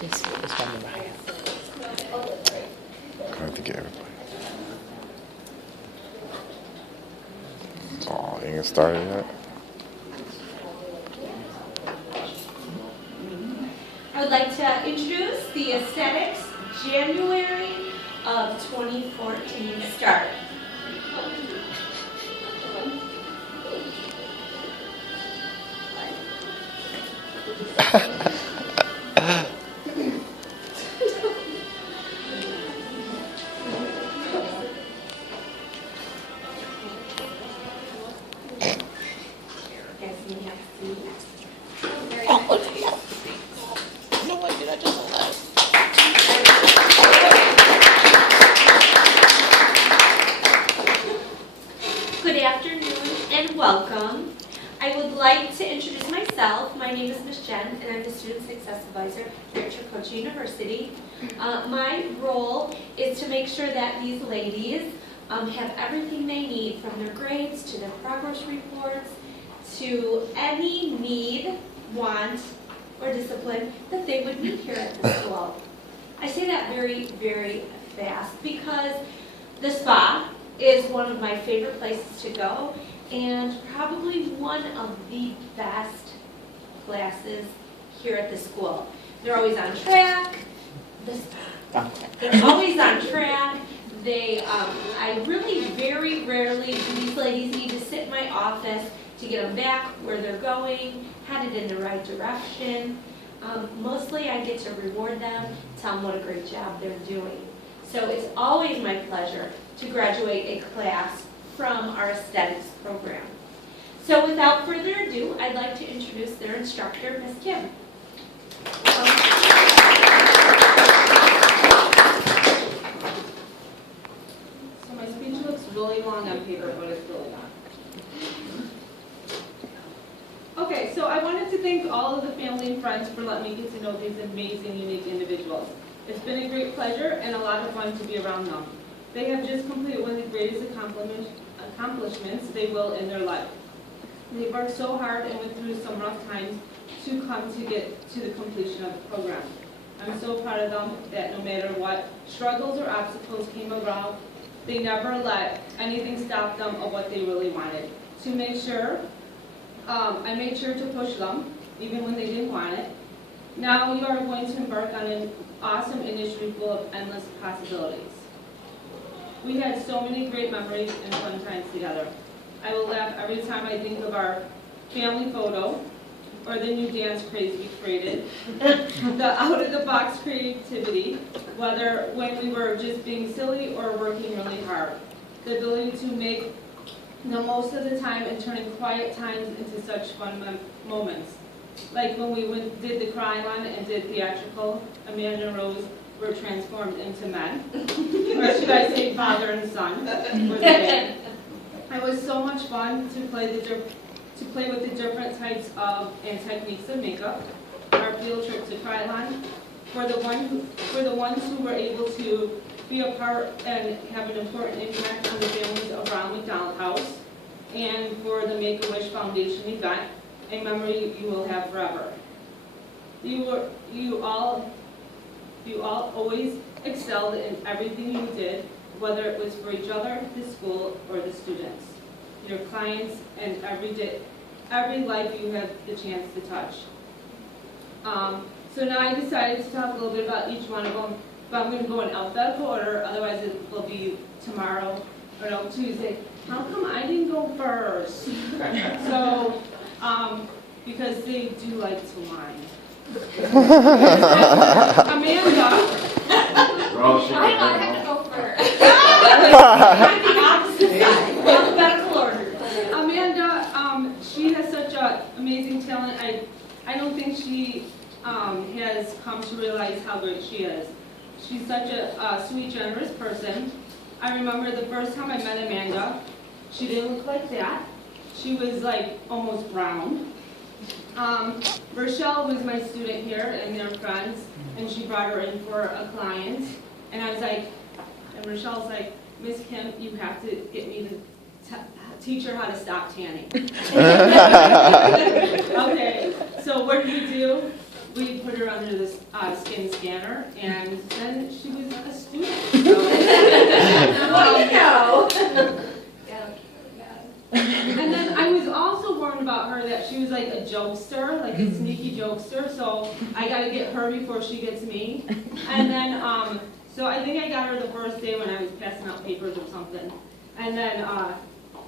This is from Mariah. I have to get everybody. Oh, ain't get started yet? I would like to introduce the Aesthetics January of 2014 start. Oh, yeah. No, why did I just hold that? Good afternoon and welcome. I would like to introduce myself. My name is Ms. Jen and I'm the Student Success Advisor here at Chacocha University. My role is to make sure that these ladies have everything they need, from their grades to their progress reports to any need, want, or discipline that they would need here at the school. I say that very, very fast because the spa is one of my favorite places to go and probably one of the best classes here at the school. They're always on track. They're always on track. I really very rarely do these ladies need to sit in my office to get them back where they're going, headed in the right direction. Mostly I get to reward them, tell them what a great job they're doing. So it's always my pleasure to graduate a class from our aesthetics program. So without further ado, I'd like to introduce their instructor, Ms. Kim. So my speech looks really long on paper, but it's really not. Okay, so I wanted to thank all of the family and friends for letting me get to know these amazing, unique individuals. It's been a great pleasure and a lot of fun to be around them. They have just completed one of the greatest accomplishments they will in their life. They worked so hard and went through some rough times to come to get to the completion of the program. I'm so proud of them that no matter what struggles or obstacles came around, they never let anything stop them of what they really wanted. To make sure, I made sure to push them, even when they didn't want it. Now you are going to embark on an awesome initiative full of endless possibilities. We had so many great memories and fun times together. I will laugh every time I think of our family photo, or the new dance craze we created, the out-of-the-box creativity, whether when we were just being silly or working really hard. The ability to make the most of the time and turning quiet times into such fun moments. Like when we did the Krylon and did theatrical, Amanda and Rose were transformed into men. Or should I say father and son? It was so much fun to play with the different types of and techniques of makeup. Our field trip to Krylon, for the ones who were able to be a part and have an important impact on the families around McDonald House, and for the Make-A-Wish Foundation event, a memory you will have forever. You all always excelled in everything you did, whether it was for each other, the school, or the students, your clients, and every life you have the chance to touch. So now I decided to talk a little bit about each one of them, but I'm going to go in alphabetical order, otherwise it will be tomorrow, or no, Tuesday. How come I didn't go first? So, because they do like to whine. Amanda. I have to go first. I'm the opposite side, alphabetical order. Amanda, she has such an amazing talent. I don't think she has come to realize how great she is. She's such a sweet, generous person. I remember the first time I met Amanda, she didn't look like that. She was like almost brown. Rochelle was my student here, and they're friends, and she brought her in for a client. And I was like, and Rochelle's like, Miss Kim, you have to get me to teach her how to stop tanning. Okay, so what did we do? we put her under the skin scanner, and then she was a student. And then I was also warned about her that she was like a jokester, like a sneaky jokester, so I gotta get her before she gets me. And then, so I think I got her the first day when I was passing out papers or something. And then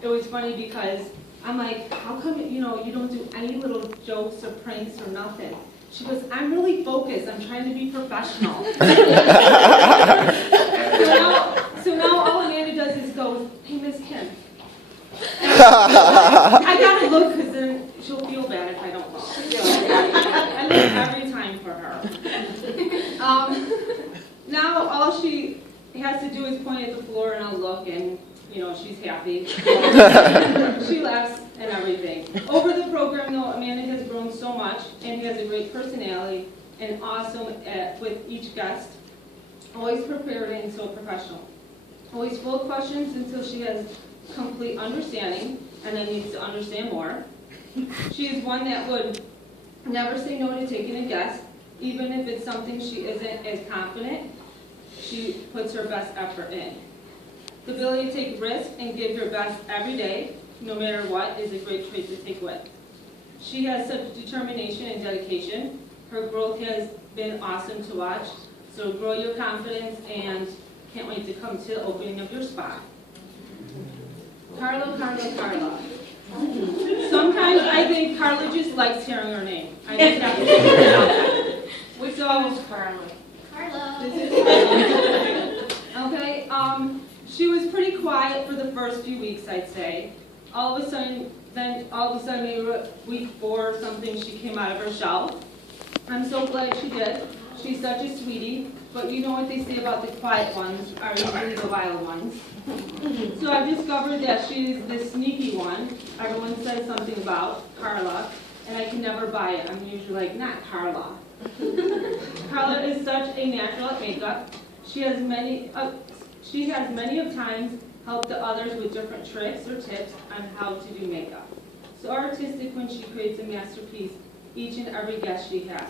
it was funny because I'm like, how come, you don't do any little jokes or pranks or nothing? She goes, I'm really focused, I'm trying to be professional. So now all Amanda does is goes, hey, Miss Kim. I gotta look because then she'll feel bad if I don't look. I look every time for her. Now all she has to do is point at the floor and I'll look and, she's happy. She laughs and everything. Over the program though, Amanda has grown so much and has a great personality and awesome with each guest. Always prepared and so professional. Always full of questions until she has complete understanding and then needs to understand more. She is one that would never say no to taking a guess, even if it's something she isn't as confident. She puts her best effort in. The ability to take risks and give your best every day, no matter what, is a great trait to take with. She has such determination and dedication. Her growth has been awesome to watch. So grow your confidence and can't wait to come to the opening of your spot. Carla. Sometimes I think Carla just likes hearing her name. I just have to figure it out. Which one is Carla? Carla. This is okay. She was pretty quiet for the first few weeks, I'd say. All of a sudden, maybe week 4 or something, she came out of her shell. I'm so glad she did. She's such a sweetie. But you know what they say about the quiet ones are usually the wild ones. So I've discovered that she's the sneaky one. Everyone says something about Carla, and I can never buy it. I'm usually like, not Carla. Carla is such a natural at makeup. She has many of times helped the others with different tricks or tips on how to do makeup. So artistic when she creates a masterpiece each and every guest she has.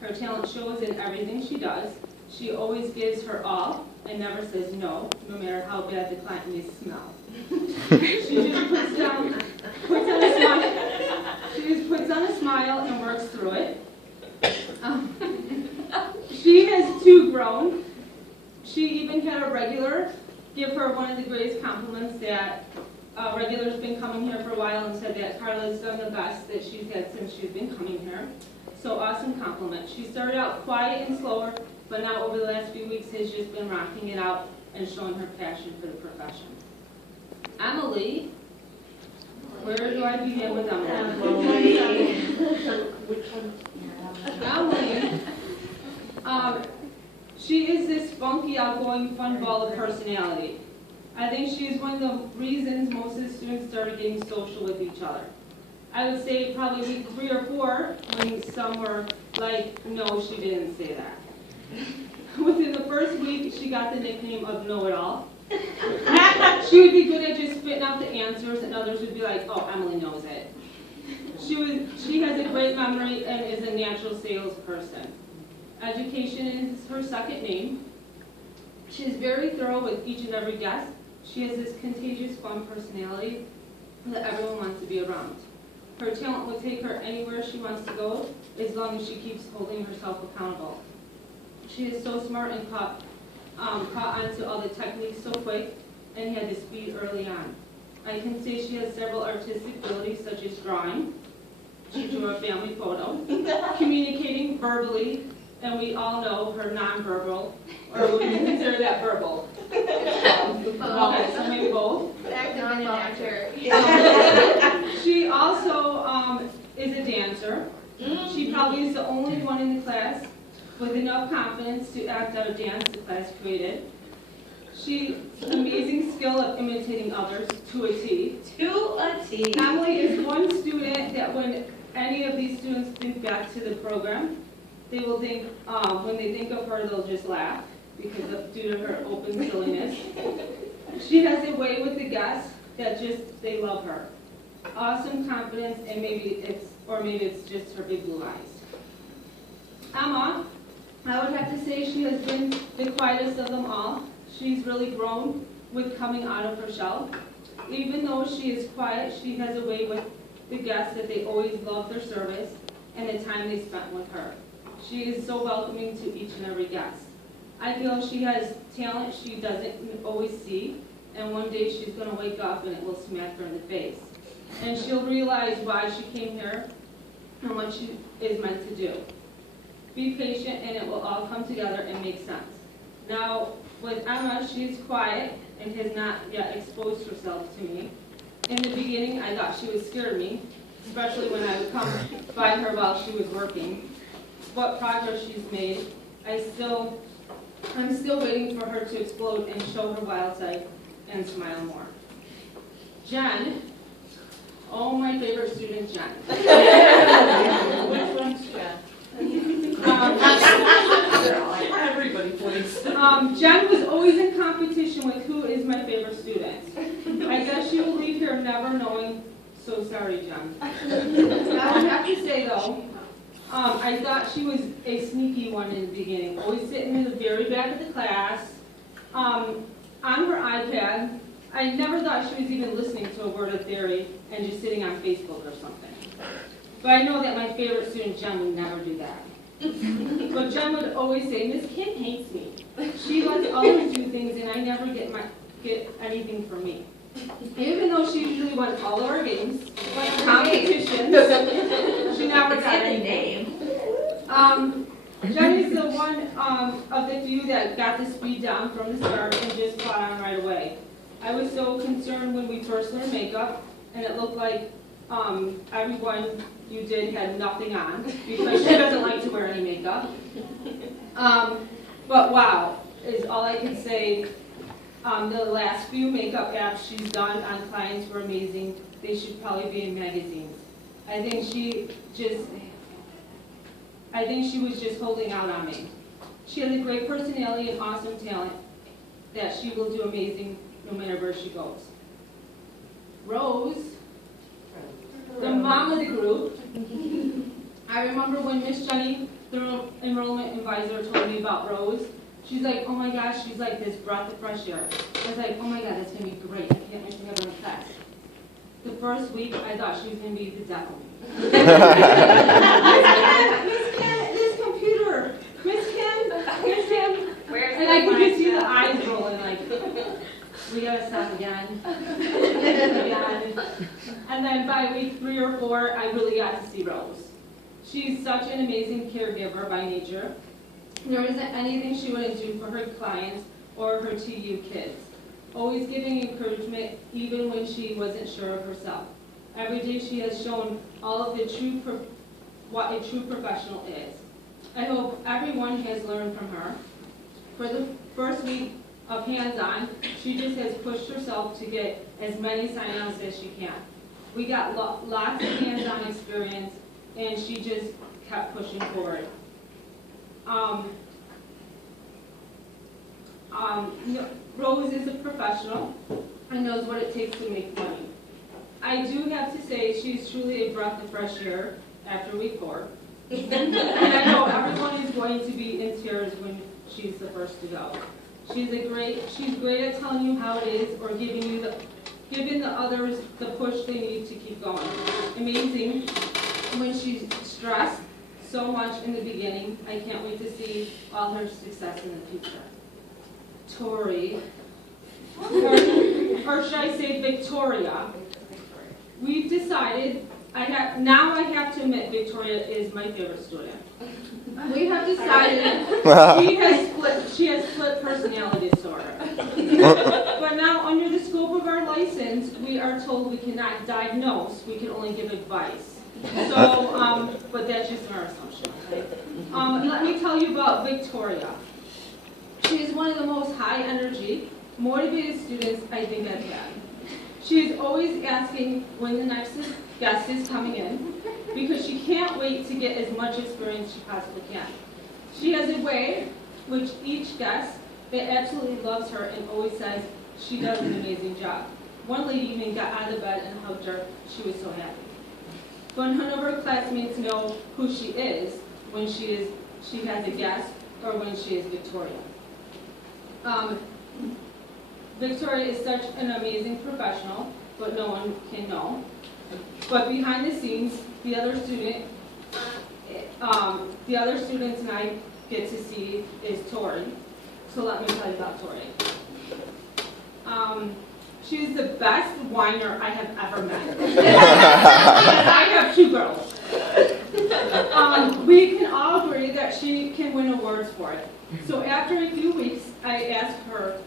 Her talent shows in everything she does. She always gives her all and never says no, no matter how bad the client may smell. She just puts on a smile and works through it. She has 2 grown. She even had a regular give her one of the greatest compliments that a regular's been coming here for a while and said that Carla's done the best that she's had since she's been coming here. So awesome compliment. She started out quiet and slower, but now over the last few weeks has just been rocking it out and showing her passion for the profession. Emily, where do I begin with Emily? Emily, she is this funky, outgoing, fun ball of personality. I think she is one of the reasons most of the students started getting social with each other. I would say probably week 3 or 4 when some were like, no, she didn't say that. Within the first week, she got the nickname of Know-It-All. She would be good at just spitting out the answers, and others would be like, oh, Emily knows it. She has a great memory and is a natural salesperson. Education is her second name. She is very thorough with each and every guest. She has this contagious, fun personality that everyone wants to be around. Her talent will take her anywhere she wants to go, as long as she keeps holding herself accountable. She is so smart and caught onto all the techniques so quick and had the speed early on. I can say she has several artistic abilities such as drawing. She drew a family photo, communicating verbally, and we all know her nonverbal, or would you consider that verbal? Okay, so maybe both. She also is a dancer. She probably is the only one in the class with enough confidence to act out a dance the class created. She's amazing skill of imitating others to a T. To a T. Emily is one student that when any of these students think back to the program, they will think, when they think of her, they'll just laugh because due to her open silliness. She has a way with the guests that they love her. Awesome confidence, and maybe it's just her big blue eyes. Emma, I would have to say she has been the quietest of them all. She's really grown with coming out of her shell. Even though she is quiet, she has a way with the guests that they always love their service and the time they spent with her. She is so welcoming to each and every guest. I feel she has talent she doesn't always see, and one day she's going to wake up and it will smack her in the face. And she'll realize why she came here and what she is meant to do. Be patient and it will all come together and make sense. Now, with Emma, she is quiet and has not yet exposed herself to me. In the beginning, I thought she would scare me, especially when I would come by her while she was working. What progress she's made, I'm still waiting for her to explode and show her wild side and smile more. Jen, oh, my favorite student, Jen. Which one's Jen? Everybody, please. Jen was always in competition with who is my favorite student. I guess she will leave here never knowing, so sorry, Jen. I would have to say, though, I thought she was a sneaky one in the beginning, always sitting in the very back of the class, on her iPad. I never thought she was even listening to a word of theory and just sitting on Facebook or something. But I know that my favorite student, Jen, would never do that. But Jen would always say, Miss Kim hates me. She lets others do things and I never get anything from me. Even though she usually won all of our games, competitions, she never got anything. Jen is the one of the few that got the speed down from the start and just caught on right away. I was so concerned when we first learned makeup, and it looked like everyone you did had nothing on, because she doesn't like to wear any makeup. But wow, is all I can say. The last few makeup apps she's done on clients were amazing. They should probably be in magazines. I think she was just holding out on me. She has a great personality and awesome talent that she will do amazing no matter where she goes. Rose, the mom of the group. I remember when Miss Jenny, the enrollment advisor, told me about Rose. She's like, oh my gosh, she's like this breath of fresh air. I was like, oh my god, that's going to be great. I can't wait to have her in class. The first week, I thought she was going to be the devil. Miss Kim, this computer. Miss Kim. And I could just see the eyes rolling like, we got to stop again. And then by week 3 or 4, I really got to see Rose. She's such an amazing caregiver by nature. There isn't anything she wouldn't do for her clients or her TU kids. Always giving encouragement even when she wasn't sure of herself. Every day she has shown all of what a true professional is. I hope everyone has learned from her. For the first week of hands-on, she just has pushed herself to get as many sign-outs as she can. We got lots of hands-on experience, and she just kept pushing forward. Rose is a professional and knows what it takes to make money. I do have to say she's truly a breath of fresh air after week 4. And I know everyone is going to be in tears when she's the first to go. She's great at telling you how it is or giving the others the push they need to keep going. Amazing when she's stressed so much in the beginning. I can't wait to see all her success in the future. Tori, or should I say Victoria? We've decided, now I have to admit Victoria is my favorite student. We have decided she has split personality disorder. But now under the scope of our license, we are told we cannot diagnose, we can only give advice. So, but that's just our assumption, okay? Let me tell you about Victoria. She is one of the most high energy, motivated students I think I've had. She is always asking when the next guest is coming in because she can't wait to get as much experience she possibly can. She has a way which each guest that absolutely loves her and always says she does an amazing job. One lady even got out of bed and hugged her. She was so happy. But none of her classmates know who she is when she is she has a guest or when she is Victoria. Victoria is such an amazing professional, but no one can know. But behind the scenes, the other students and I get to see is Tori. So let me tell you about Tori. She is the best whiner I have ever met. I have 2 girls. We can all agree that she can win awards for it. So after a few weeks, I asked her,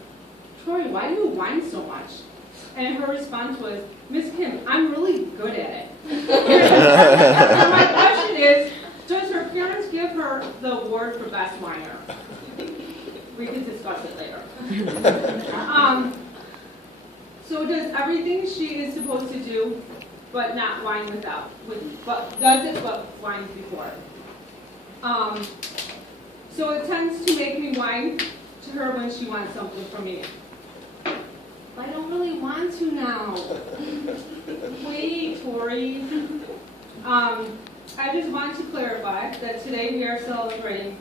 Tori, why do you whine so much? And her response was, Miss Kim, I'm really good at it. And my question is, does her parents give her the award for best whiner? We can discuss it later. So does everything she is supposed to do, but not whine but whines before. So it tends to make me whine to her when she wants something from me. I don't really want to now. Wait, Tori. I just want to clarify that today we are celebrating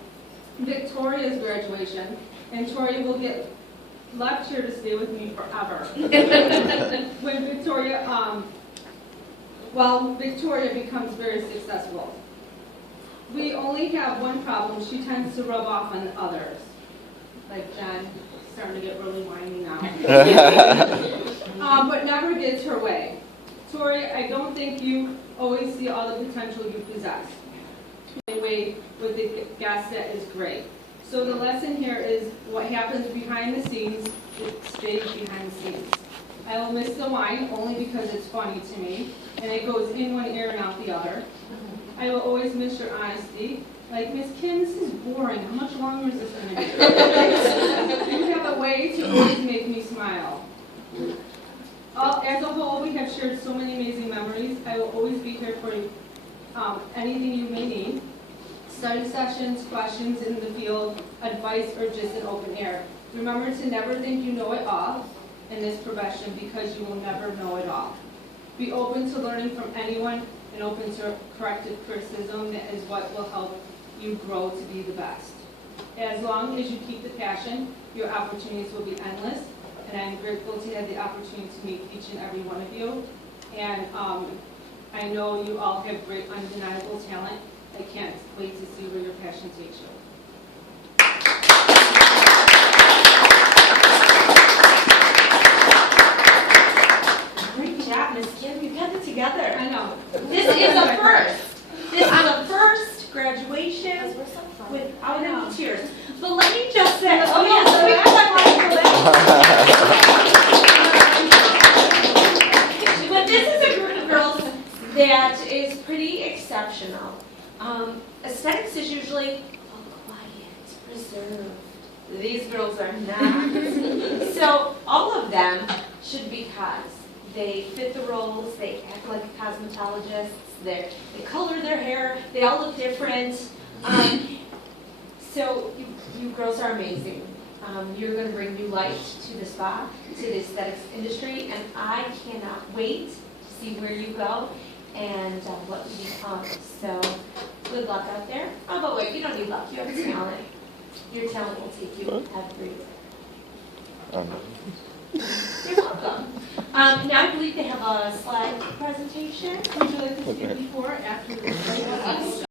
Victoria's graduation, and Tori will get left here to stay with me forever. When Victoria becomes very successful. We only have one problem. She tends to rub off on others. Like Jen, starting to get really whiny now. But never gets her way. Tori, I don't think you always see all the potential you possess. Anyway, with the guest set is great. So the lesson here is what happens behind the scenes, it stays behind the scenes. I will miss the wine only because it's funny to me, and it goes in one ear and out the other. I will always miss your honesty. Like, Miss Kim, this is boring. How much longer is this going to be? You have a way to always make me smile. As a whole, we have shared so many amazing memories. I will always be here for you. Anything you may need. Study sessions, questions in the field, advice, or just an open air. Remember to never think you know it all in this profession because you will never know it all. Be open to learning from anyone and open to corrective criticism. That is what will help you grow to be the best. As long as you keep the passion, your opportunities will be endless, and I'm grateful to have the opportunity to meet each and every one of you. And I know you all have great undeniable talent. I can't wait to see where your passion takes you. Great job, Miss Kim. You got it together. I know. This is a first. This is a first graduation without any tears. But let me just say, oh yeah, let me But this is a group of girls that is pretty exceptional. Aesthetics is usually quiet, reserved. These girls are not. So all of them should be cos. They fit the roles, they act like cosmetologists, they color their hair, they all look different. So you girls are amazing. You're going to bring new light to the spa, to the aesthetics industry, and I cannot wait to see where you go and what you become. So good luck out there. Oh, but wait, you don't need luck. You have talent. Your talent will take you everywhere. You're welcome. Now I believe they have a slide presentation. Would you like to speak before or after the